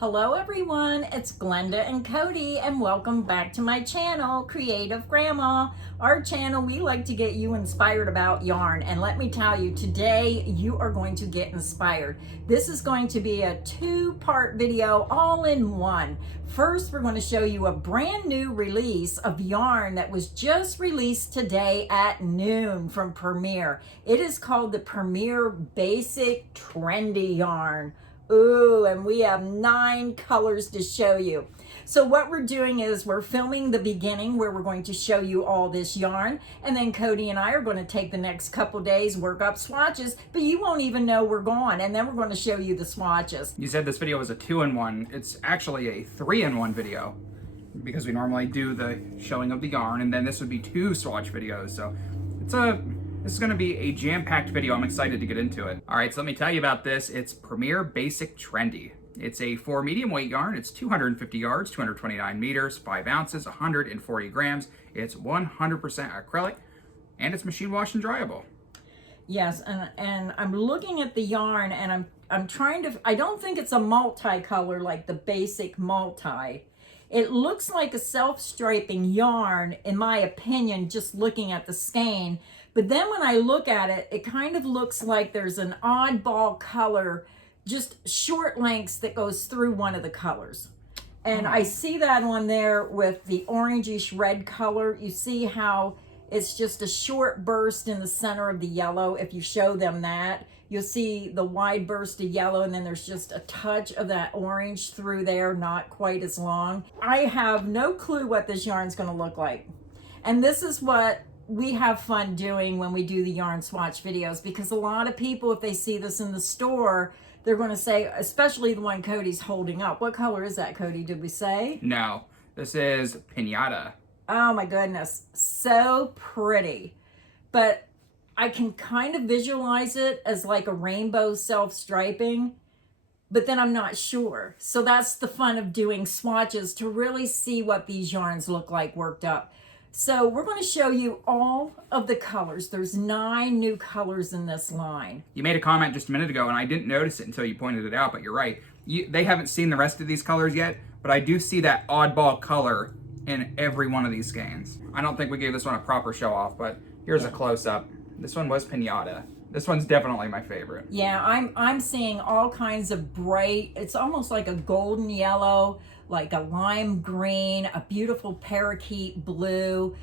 Hello everyone, it's Glenda and Cody and welcome back to my channel, Creative Grandma. Our channel, we like to get you inspired about yarn, and let me tell you, today you are going to get inspired. This is going to be a two-part video all in one. First, we're going to show you a brand new release of yarn that was just released today at noon from Premier. It is called the Premier Basix Trendy Yarn. Ooh, and we have 9 colors to show you. So what we're doing is we're filming the beginning where we're going to show you all this yarn, and then Cody and I are going to take the next couple days, work up swatches, but you won't even know we're gone, and then we're going to show you the swatches. You said this video was a 2-in-1. It's actually a 3-in-1 video because we normally do the showing of the yarn, and then this would be 2 swatch videos. So this is going to be a jam-packed video. I'm excited to get into it. All right, so let me tell you about this. It's Premier Basix Trendy. It's a 4 medium weight yarn. It's 250 yards, 229 meters, 5 ounces, 140 grams. It's 100% acrylic, and it's machine wash and dryable. Yes, and I'm looking at the yarn, and I'm trying to, I don't think it's a multi-color like the basic multi. It looks like a self-striping yarn, in my opinion, just looking at the skein. But then when I look at it, it kind of looks like there's an oddball color, just short lengths that goes through one of the colors. And I see that on there with the orangish red color. You see how it's just a short burst in the center of the yellow. If you show them that, you'll see the wide burst of yellow, and then there's just a touch of that orange through there, not quite as long. I have no clue what this yarn's gonna look like. And this is what we have fun doing when we do the yarn swatch videos, because a lot of people, if they see this in the store, they're going to say, especially the one Cody's holding up. What color is that, Cody? Did we say? No, this is Pinata. Oh my goodness, so pretty. But I can kind of visualize it as like a rainbow self-striping, but then I'm not sure. So that's the fun of doing swatches, to really see what these yarns look like worked up. So we're going to show you all of the colors. There's 9 new colors in this line. You made a comment just a minute ago, and I didn't notice it until you pointed it out, but you're right. They haven't seen the rest of these colors yet, but I do see that oddball color in every one of these skeins. I don't think we gave this one a proper show off, but here's a close-up. This one was Pinata. This one's definitely my favorite. Yeah, I'm seeing all kinds of bright, it's almost like a golden yellow, like a lime green, a beautiful parakeet blue,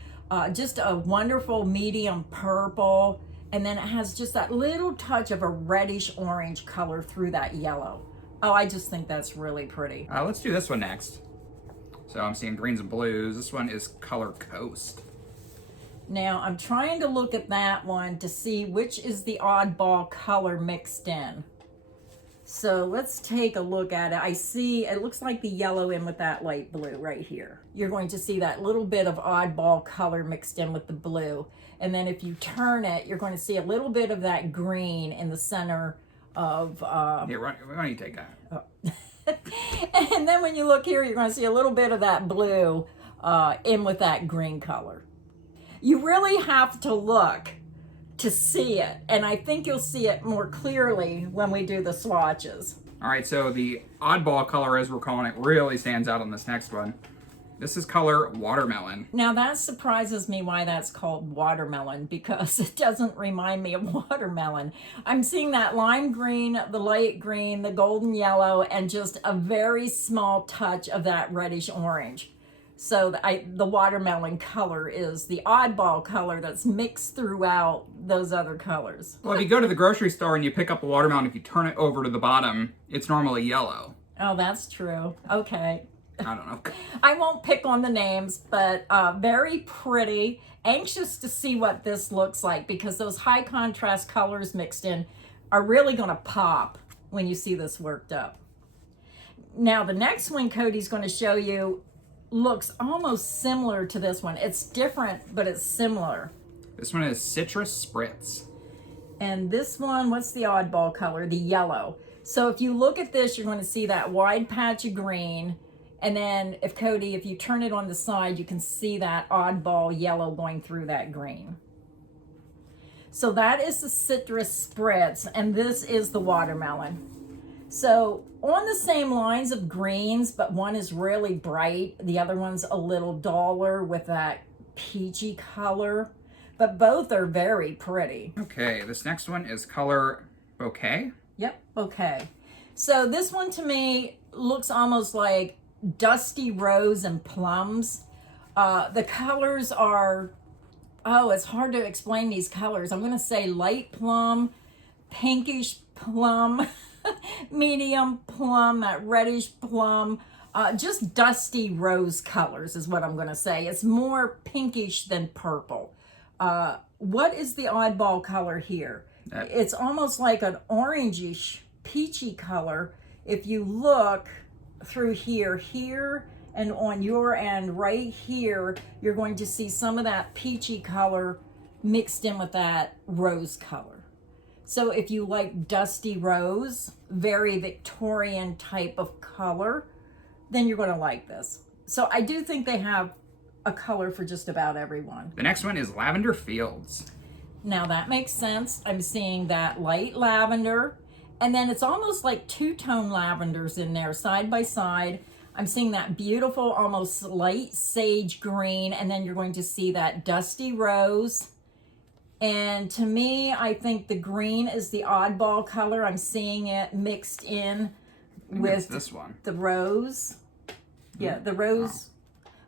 just a wonderful medium purple, and then it has just that little touch of a reddish orange color through that yellow. Oh, I just think that's really pretty. Let's do this one next. So I'm seeing greens and blues. This one is Color Coast. Now I'm trying to look at that one to see which is the oddball color mixed in. So let's take a look at it. I see it looks like the yellow in with that light blue right here. You're going to see that little bit of oddball color mixed in with the blue. And then if you turn it, you're going to see a little bit of that green in the center of... Here, why don't you take that? Oh. And then when you look here, you're going to see a little bit of that blue in with that green color. You really have to look to see it, and I think you'll see it more clearly when we do the swatches. All right, so the oddball color, as we're calling it, really stands out on this next one. This is color Watermelon. Now that surprises me why that's called watermelon, because it doesn't remind me of watermelon. I'm seeing that lime green, the light green, the golden yellow, and just a very small touch of that reddish orange. So the watermelon color is the oddball color that's mixed throughout those other colors. Well, if you go to the grocery store and you pick up a watermelon, if you turn it over to the bottom, it's normally yellow. Oh, that's true. Okay. I don't know. I won't pick on the names, but very pretty. Anxious to see what this looks like, because those high contrast colors mixed in are really going to pop when you see this worked up. Now, the next one Cody's going to show you looks almost similar to this one. It's different, but it's similar. This one is Citrus Spritz. And this one, what's the oddball color? The yellow. So if you look at this, you're going to see that wide patch of green. And then if Cody, if you turn it on the side, you can see that oddball yellow going through that green. So that is the Citrus Spritz, and this is the watermelon. So on the same lines of greens, but one is really bright. The other one's a little duller with that peachy color, but both are very pretty. Okay, this next one is color Bouquet. Yep, okay. So this one to me looks almost like dusty rose and plums. The colors are, oh, it's hard to explain these colors. I'm going to say light plum, pinkish plum, medium plum, that reddish plum, just dusty rose colors is what I'm going to say. It's more pinkish than purple. What is the oddball color here? It's almost like an orangish, peachy color. If you look through here, and on your end right here, you're going to see some of that peachy color mixed in with that rose color. So if you like dusty rose, very Victorian type of color, then you're going to like this. So I do think they have a color for just about everyone. The next one is Lavender Fields. Now that makes sense. I'm seeing that light lavender, and then it's almost like two-tone lavenders in there side by side. I'm seeing that beautiful, almost light sage green, and then you're going to see that dusty rose. And to me, I think the green is the oddball color. I'm seeing it mixed in with this one. The rose. Yeah, the rose.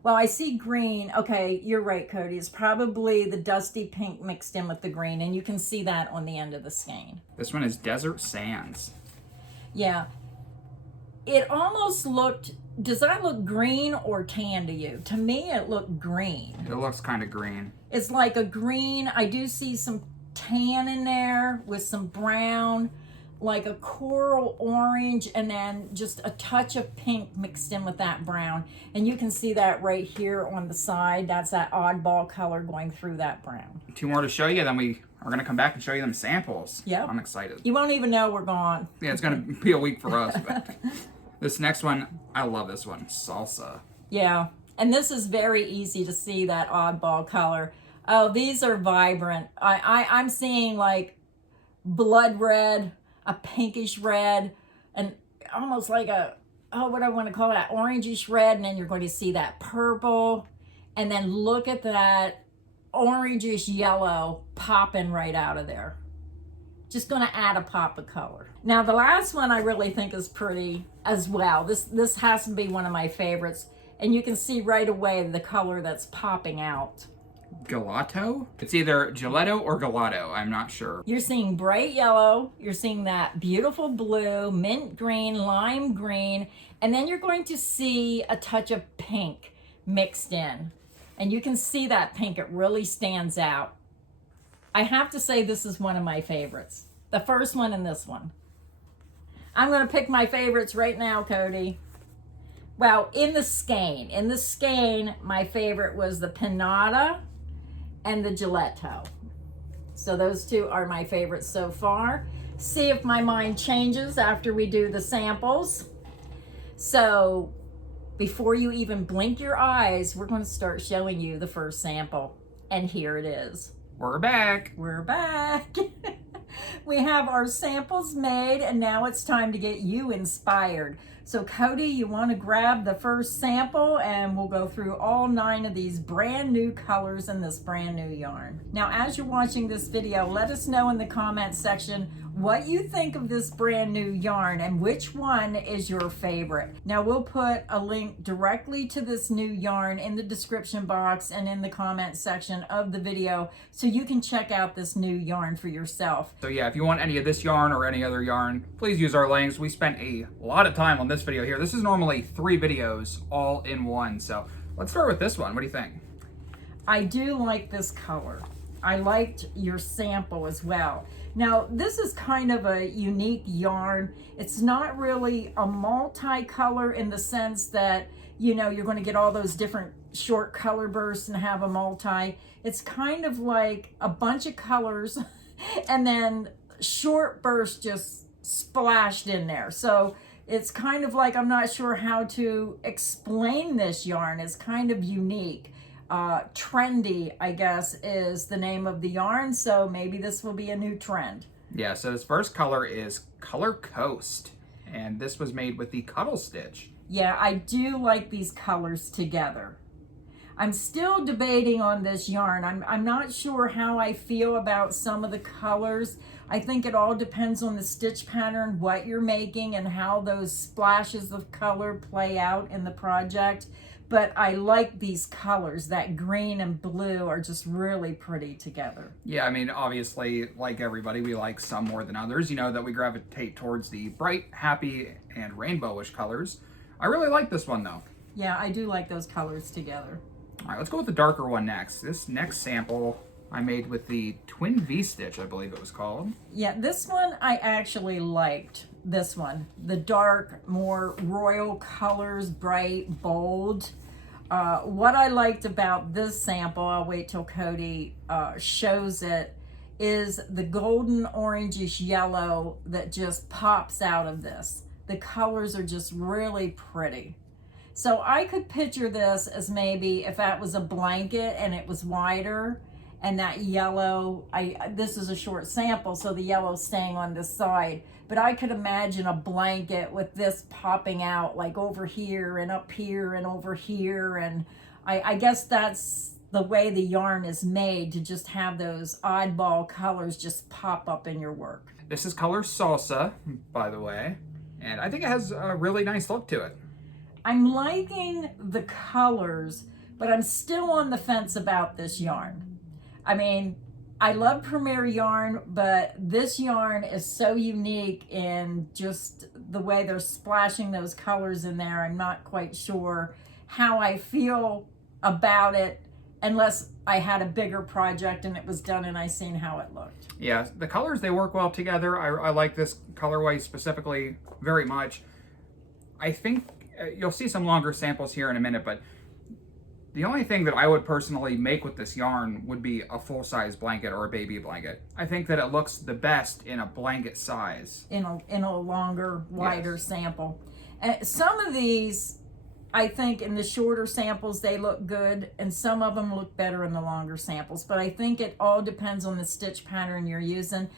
Well, I see green. Okay, you're right, Cody. It's probably the dusty pink mixed in with the green, and you can see that on the end of the skein. This one is Desert Sands. Yeah. It almost looked, does that look green or tan to you? To me, it looked green. It looks kind of green. It's like a green. I do see some tan in there with some brown, like a coral orange, and then just a touch of pink mixed in with that brown. And you can see that right here on the side. That's that oddball color going through that brown. Two more to show you, then we are going to come back and show you them samples. Yep. I'm excited. You won't even know we're gone. Yeah, it's going to be a week for us. But this next one, I love this one. Salsa. Yeah. And this is very easy to see that oddball color. Oh, these are vibrant. I'm seeing like blood red, a pinkish red, and almost like a, oh, what do I want to call that, orangish red, and then you're going to see that purple, and then look at that orangish yellow popping right out of there. Just going to add a pop of color. Now the last one I really think is pretty as well. This has to be one of my favorites, and you can see right away the color that's popping out. Gelato? It's either gelato or gelato. I'm not sure. You're seeing bright yellow. You're seeing that beautiful blue, mint green, lime green, and then you're going to see a touch of pink mixed in. And you can see that pink. It really stands out. I have to say this is one of my favorites. The first one and this one. I'm going to pick my favorites right now, Cody. Well, in the skein, my favorite was the Pinata and the Gelato. So those two are my favorites so far. See if my mind changes after we do the samples. So before you even blink your eyes, we're going to start showing you the first sample. And here it is. We're back. We're back. We have our samples made, and now it's time to get you inspired. So Cody, you want to grab the first sample, and we'll go through all 9 of these brand new colors in this brand new yarn. Now, as you're watching this video, let us know in the comment section what you think of this brand new yarn and which one is your favorite. Now, we'll put a link directly to this new yarn in the description box and in the comment section of the video so you can check out this new yarn for yourself. So yeah, if you want any of this yarn or any other yarn, please use our links. We spent a lot of time on this video here. This is normally 3 videos all in one. So let's start with this one. What do you think? I do like this color. I liked your sample as well. Now, this is kind of a unique yarn. It's not really a multi-color in the sense that, you know, you're going to get all those different short color bursts and have a multi. It's kind of like a bunch of colors and then short bursts just splashed in there. So it's kind of like, I'm not sure how to explain this yarn. It's kind of unique. Trendy, I guess, is the name of the yarn, so maybe this will be a new trend. Yeah, so this first color is Color Coast, and this was made with the Cuddle Stitch. Yeah, I do like these colors together. I'm still debating on this yarn. I'm not sure how I feel about some of the colors. I think it all depends on the stitch pattern, what you're making, and how those splashes of color play out in the project. But I like these colors. That green and blue are just really pretty together. Yeah, I mean, obviously, like everybody, we like some more than others. You know that we gravitate towards the bright, happy, and rainbowish colors. I really like this one, though. Yeah, I do like those colors together. All right, let's go with the darker one next. This next sample I made with the Twin V-Stitch, I believe it was called. Yeah, this one I actually liked. This one, the dark, more royal colors, bright, bold. What I liked about this sample, I'll wait till Cody shows it, is the golden orangish yellow that just pops out of this. The colors are just really pretty. So I could picture this as maybe if that was a blanket and it was wider, and that yellow, this is a short sample, so the yellow's staying on this side, but I could imagine a blanket with this popping out like over here and up here and over here, and I guess that's the way the yarn is made, to just have those oddball colors just pop up in your work. This is color Salsa, by the way, and I think it has a really nice look to it. I'm liking the colors, but I'm still on the fence about this yarn. I mean, I love Premier yarn, but this yarn is so unique in just the way they're splashing those colors in there. I'm not quite sure how I feel about it unless I had a bigger project and it was done and I seen how it looked. Yeah, the colors, they work well together. I like this colorway specifically very much. I think you'll see some longer samples here in a minute, but the only thing that I would personally make with this yarn would be a full-size blanket or a baby blanket. I think that it looks the best in a blanket size. In a longer, wider Yes. sample. And some of these, I think in the shorter samples, they look good, and some of them look better in the longer samples. But I think it all depends on the stitch pattern you're using.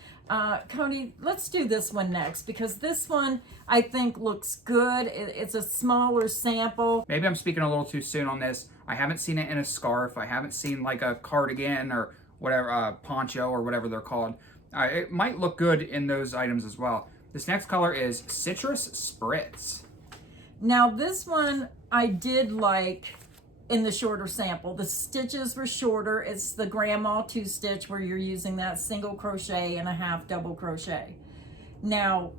Cody, let's do this one next, because this one I think looks good. It's a smaller sample. Maybe I'm speaking a little too soon on this. I haven't seen it in a scarf. I haven't seen like a cardigan or whatever, poncho or whatever they're called. It might look good in those items as well. This next color is Citrus Spritz. Now this one I did like in the shorter sample. The stitches were shorter. It's the grandma 2-stitch where you're using that single crochet and a half double crochet. Now,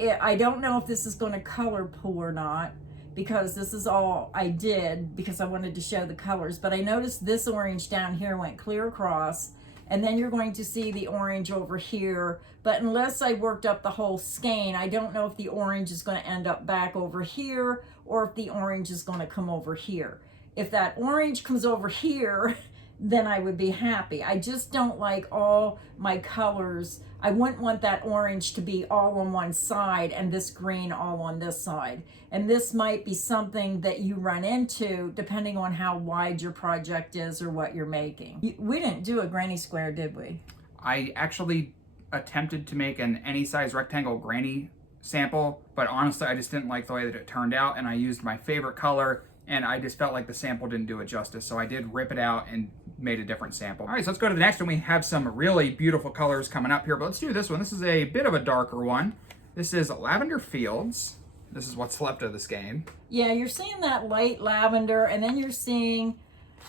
I don't know if this is going to color pull or not, because this is all I did because I wanted to show the colors, but I noticed this orange down here went clear across, and then you're going to see the orange over here, but unless I worked up the whole skein, I don't know if the orange is going to end up back over here or if the orange is going to come over here. If that orange comes over here, then I would be happy. I just don't like all my colors. I wouldn't want that orange to be all on one side and this green all on this side. And this might be something that you run into depending on how wide your project is or what you're making. We didn't do a granny square, did we? I actually attempted to make an any size rectangle granny sample, but honestly I just didn't like the way that it turned out, and I used my favorite color, and I just felt like the sample didn't do it justice, so I did rip it out and made a different sample. All right, so let's go to the next one. We have some really beautiful colors coming up here, but let's do this one. This is a bit of a darker one. This is Lavender Fields. This is what's left of this game. Yeah, you're seeing that light lavender, and then you're seeing,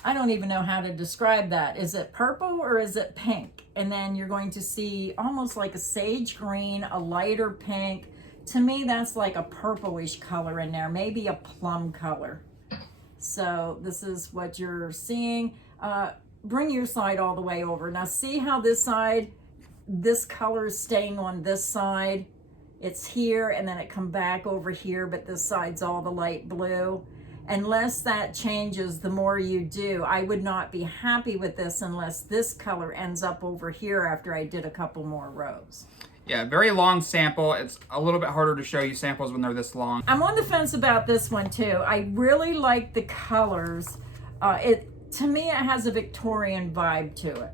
I don't even know how to describe that. Is it purple or is it pink? And then you're going to see almost like a sage green, a lighter pink. To me, that's like a purplish color in there, maybe a plum color. So this is what you're seeing. Bring your side all the way over. Now see how this side, this color is staying on this side. It's here and then it come back over here, but this side's all the light blue. Unless that changes, the more you do, I would not be happy with this unless this color ends up over here after I did a couple more rows. Yeah, very long sample. It's a little bit harder to show you samples when they're this long. I'm on the fence about this one too. I really like the colors. To me, it has a Victorian vibe to it.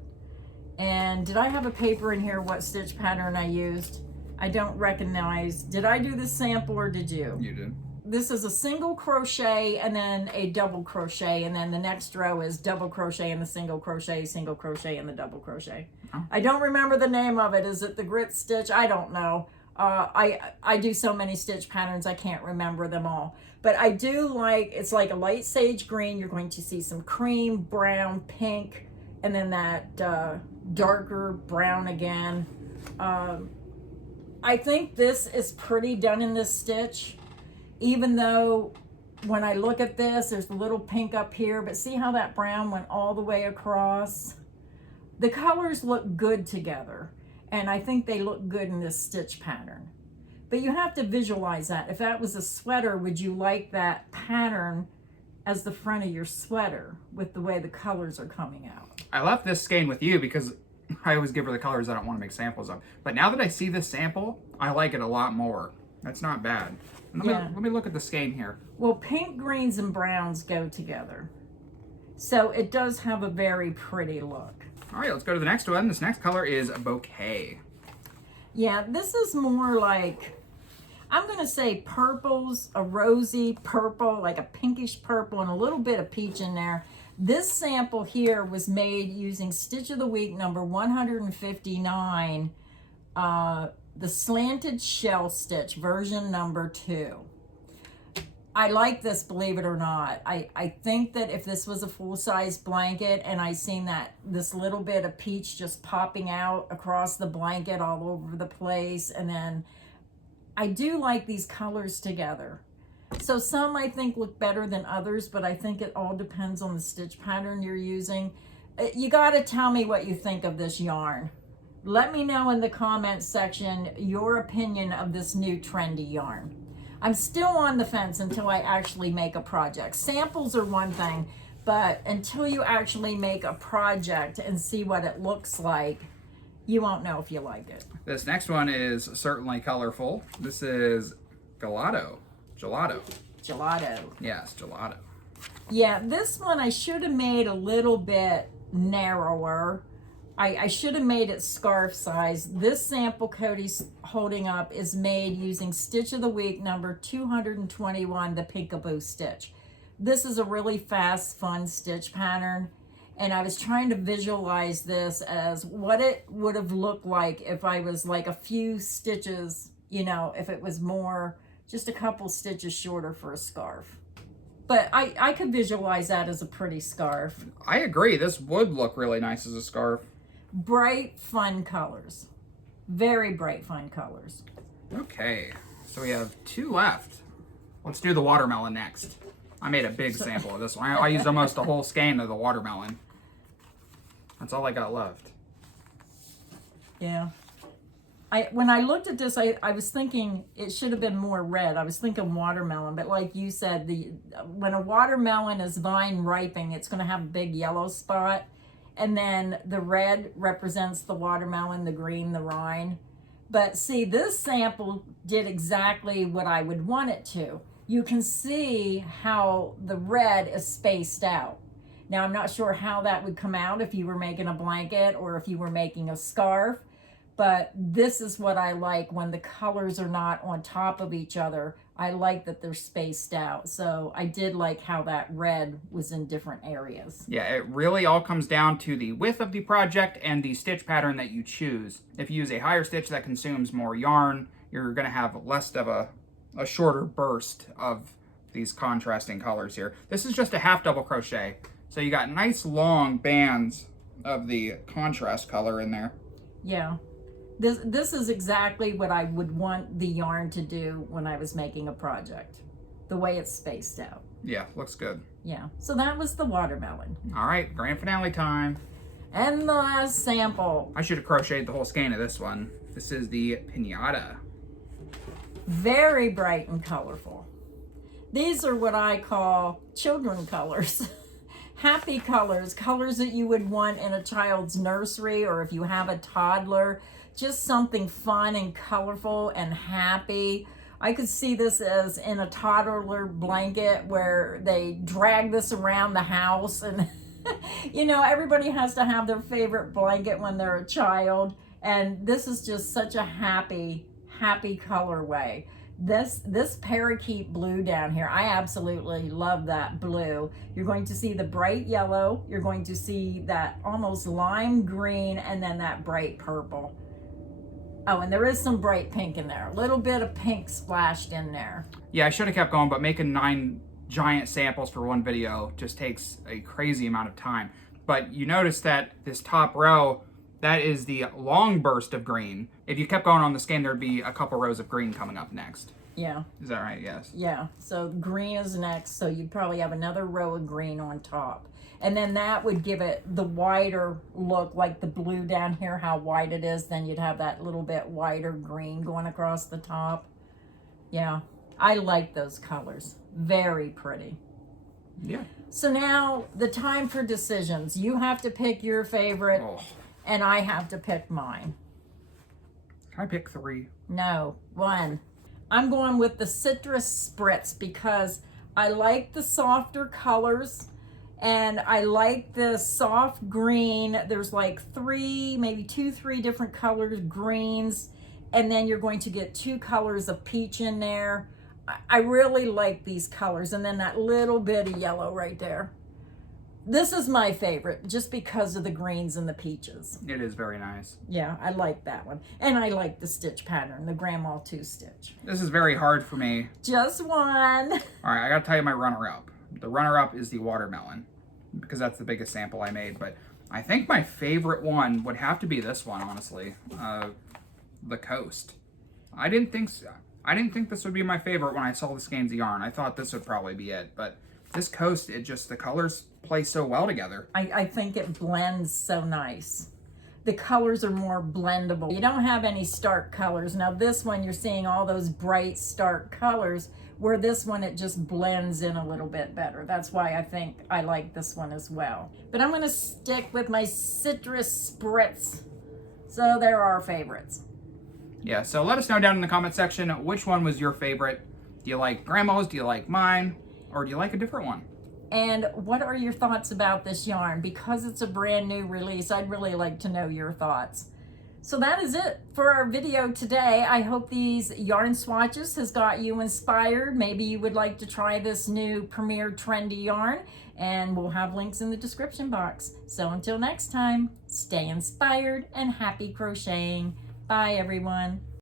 And did I have a paper in here what stitch pattern I used? I don't recognize. Did I do this sample or did you? You did. This is a single crochet and then a double crochet, and then the next row is double crochet and the single crochet and the double crochet. Oh. I don't remember the name of it. Is it the grit stitch? I don't know. I do so many stitch patterns I can't remember them all. But I do like, it's like a light sage green. You're going to see some cream, brown, pink, and then that darker brown again. I think this is pretty done in this stitch, even though when I look at this, there's a little pink up here, but see how that brown went all the way across? The colors look good together, and I think they look good in this stitch pattern. But you have to visualize that. If that was a sweater, would you like that pattern as the front of your sweater with the way the colors are coming out? I left this skein with you because I always give her the colors I don't want to make samples of. But now that I see this sample, I like it a lot more. That's not bad. Let me look at the skein here. Well, pink, greens, and browns go together. So it does have a very pretty look. All right, let's go to the next one. This next color is Bouquet. Yeah, this is more like, I'm going to say purples, a rosy purple, like a pinkish purple, and a little bit of peach in there. This sample here was made using Stitch of the Week number 159, the slanted shell stitch, version number 2. I like this, believe it or not. I think that if this was a full-size blanket and I seen that this little bit of peach just popping out across the blanket all over the place, and then I do like these colors together. So some I think look better than others, but I think it all depends on the stitch pattern you're using. You got to tell me what you think of this yarn. Let me know in the comments section your opinion of this new trendy yarn. I'm still on the fence until I actually make a project. Samples are one thing, but until you actually make a project and see what it looks like, you won't know if you like it. This next one is certainly colorful. This is Gelato. Gelato. Yes, gelato. Yeah, this one I should have made a little bit narrower. I should have made it scarf size. This sample Cody's holding up is made using Stitch of the Week number 221, the Peekaboo stitch. This is a really fast, fun stitch pattern, and I was trying to visualize this as what it would have looked like if I was like a few stitches, you know, if it was more, just a couple stitches shorter for a scarf. But I could visualize that as a pretty scarf. I agree. This would look really nice as a scarf. Bright, fun colors. Very bright, fun colors. Okay, so we have 2 left. Let's do the watermelon next. I made a big sample of this one. I used almost a whole skein of the watermelon. That's all I got left. Yeah. When I looked at this, I was thinking it should have been more red. I was thinking watermelon, but like you said, when a watermelon is vine ripening, it's going to have a big yellow spot. And then the red represents the watermelon, the green, the rind. But see, this sample did exactly what I would want it to. You can see how the red is spaced out. Now, I'm not sure how that would come out if you were making a blanket or if you were making a scarf. But this is what I like when the colors are not on top of each other. I like that they're spaced out. So I did like how that red was in different areas. Yeah, it really all comes down to the width of the project and the stitch pattern that you choose. If you use a higher stitch that consumes more yarn, you're going to have less of a shorter burst of these contrasting colors here. This is just a half double crochet. So you got nice long bands of the contrast color in there. Yeah. This is exactly what I would want the yarn to do when I was making a project. The way it's spaced out. Yeah, looks good. Yeah, so that was the watermelon. All right, grand finale time. And the last sample. I should have crocheted the whole skein of this one. This is the Pinata. Very bright and colorful. These are what I call children colors. Happy colors, colors that you would want in a child's nursery, or if you have a toddler. Just something fun and colorful and happy. I could see this as in a toddler blanket where they drag this around the house, and you know, everybody has to have their favorite blanket when they're a child, and this is just such a happy happy colorway. This parakeet blue down here, I absolutely love that blue. You're going to see the bright yellow, you're going to see that almost lime green, and then that bright purple. Oh, and there is some bright pink in there. A little bit of pink splashed in there. Yeah, I should have kept going, but making 9 giant samples for one video just takes a crazy amount of time. But you notice that this top row, that is the long burst of green. If you kept going on the skein, there'd be a couple rows of green coming up next. Yeah. Is that right? Yes. Yeah, so green is next, so you'd probably have another row of green on top. And then that would give it the wider look, like the blue down here, how wide it is. Then you'd have that little bit wider green going across the top. Yeah, I like those colors. Very pretty. Yeah. So now the time for decisions. You have to pick your favorite, and I have to pick mine. Can I pick 3? No, 1. I'm going with the Citrus Spritz because I like the softer colors and I like the soft green. There's like 3, maybe 2, 3 different colors, greens, and then you're going to get 2 colors of peach in there. I really like these colors, and then that little bit of yellow right there. This is my favorite just because of the greens and the peaches. It is very nice. Yeah, I like that one. And I like the stitch pattern, the Grandma 2 stitch. This is very hard for me. Just one. All right, I gotta tell you my runner-up. The runner-up is the watermelon because that's the biggest sample I made. But I think my favorite one would have to be this one, honestly. The Coast. I didn't think this would be my favorite when I saw the skeins of yarn. I thought this would probably be it, but this Coast, the colors play so well together. I think it blends so nice. The colors are more blendable. You don't have any stark colors. Now this one, you're seeing all those bright, stark colors, where this one, it just blends in a little bit better. That's why I think I like this one as well. But I'm gonna stick with my Citrus Spritz. So there are favorites. Yeah, so let us know down in the comment section which one was your favorite. Do you like Grandma's? Do you like mine? Or do you like a different one? And what are your thoughts about this yarn? Because it's a brand new release, I'd really like to know your thoughts. So that is it for our video today. I hope these yarn swatches has got you inspired. Maybe you would like to try this new Premier Trendy Yarn, and we'll have links in the description box. So until next time, stay inspired and happy crocheting. Bye everyone.